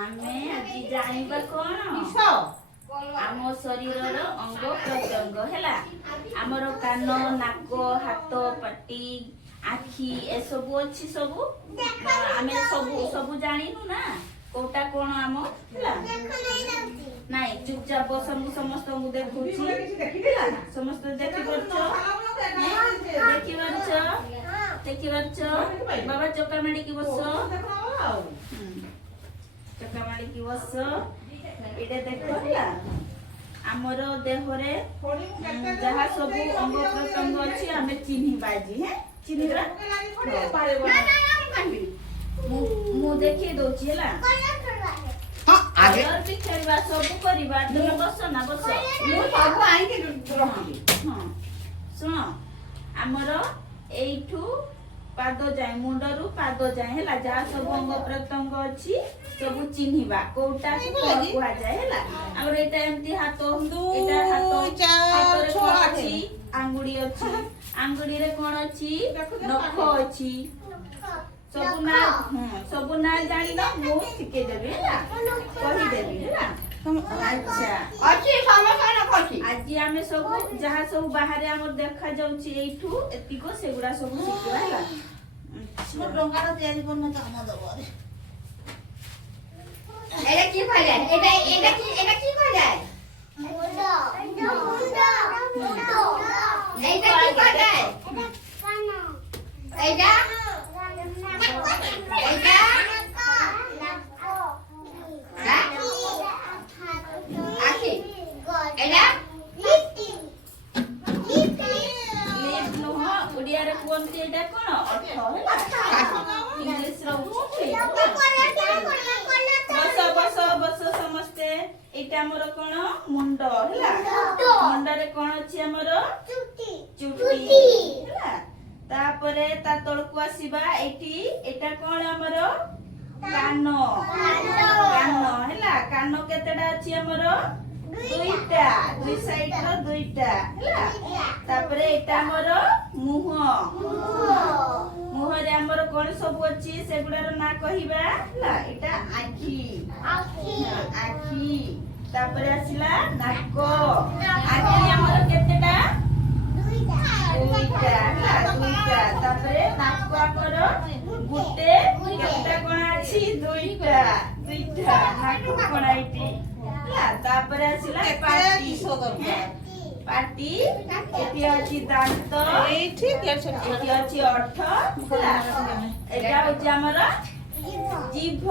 ଆମେ ଆଜି ଜାଣିବା କଣ ଆମ ଶରୀରର ଅଙ୍ଗ ପ୍ରତ୍ୟଙ୍ଗ ହେଲା। ଆମର କାନ, ନାକ, ହାତ, ପାଟି, ଆଖି ଏସବୁ ଅଛି। ସବୁ ଆମେ ସବୁ ଜାଣିନୁ ନା କୋଉଟା କଣ ଆମ ହେଲା। ନାଇଁ ଚୁପଚାପ ବସ, ମୁଁ ସମସ୍ତଙ୍କୁ ଦେଖୁଛି। ସମସ୍ତେ ଦେଖିପାରୁଛ? ଦେଖିପାରୁଛ? ବାବା ଚକା ମାଡ଼ିକି ବସ, ଚକା ମାଡ଼ିକି ବସ। ଏଇଟା ଦେଖ ହେଲା। ଆମର ଦେହରେ ଯାହା ସବୁ ଅଙ୍ଗ ପ୍ରତ୍ୟଙ୍ଗ ଅଛି ଆମେ ଚିହ୍ନିବା ଆଜି। ଚିହ୍ନିବା। ମୁଁ ଦେଖେଇ ଦଉଛି ହେଲା। କଲର ବି ଖେଳିବା, ସବୁ କରିବା। ତୁମେ ବସ ନା ବସ। ଶୁଣ, ଆମର ଏଇଠୁ ପାଦ ଯାଏ, ମୁଣ୍ଡରୁ ପାଦ ଯାଏ ହେଲା, ଯାହା ସବୁ ଅଙ୍ଗ ପ୍ରତ୍ୟଙ୍ଗ ଅଛି ସବୁ ଚିହ୍ନିବା କୋଉଟାକୁ କଣ କୁହାଯାଏ ହେଲା। ଆମର ଏଇଟା ଏମିତି ହାତ, ଏଇଟା ହାତରେ କଣ ଅଛି? ଆଙ୍ଗୁଳି ଅଛି। ଆଙ୍ଗୁଳିରେ କଣ ଅଛି? ନଖ ଅଛି। ସବୁ ନା ଜାଣିଲ, ମୁଁ ଶିଖେଇଦେବି ହେଲା, କହିଦେବି ହେଲା। ଆଚ୍ଛା, ଆଜି ଆମେ ସବୁ ଯାହା ସବୁ ବାହାରେ ଆମର ଦେଖା ଯାଉଛି ଏଇଠୁ ଏତିକ ସେଗୁଡା ସବୁ ଶିଖିବା ହେଲା। ଟଙ୍କାର ତିଆରି କରୁନ କାମ ଦବ। এটা কি করা যায়? এটা কি করা যায়? মুন্ড এইটা কি করা যায়? কান এইটা আখি এটা লিপ নহ ওড়িয়ারে কোনটি এটা কোন অর্থ ହେଲା। ইংলিশ ର বস ସମସ୍ତେ। ଏଇଟା ଆମର କଣ? ମୁଣ୍ଡ ହେଲା। ମୁଣ୍ଡରେ କଣ ଅଛି? ଆମର ଚୁଟି ହେଲା। ତାପରେ ତା ତଳକୁ ଆସିବା। ଏଇଟା କଣ ଆମର? କାନ ହେଲା। କାନ କେତେଟା ଅଛି ଆମର? ଦୁଇଟା, ଦୁଇ ସାଇଡ ର ଦୁଇଟା ହେଲା। ତାପରେ ଏଇଟା ଆମର ମୁହଁ। ମୁହଁରେ ଆମର କଣ ସବୁ ଅଛି ସେଗୁଡାର ନାଁ କହିବା ହେଲା। ଏଇଟା ଆଖି। ତାପରେ ଆସିଲା ନାକ। ଆଖି ଆମର କେତେଟା? ଦୁଇଟା ହେଲା, ଦୁଇଟା। ତାପରେ ନାକ ଆମର ଗୋଟେ, କେତେଟା କଣା ଅଛି? ଦୁଇଟା ନାକ କଣା ଏଇଠି ହେଲା। ତାପରେ ଆସିଲା ପାଟି। ଏଠି ଅଛି ଦାନ୍ତ, ଏଠି ଅଛି ଓଠ ହେଲା। ଏଇଟା ହଉଛି ଆମର ଜିଭ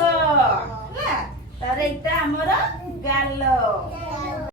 ହେଲା। ତାର ଏଇଟା ଆମର ଗାଲ।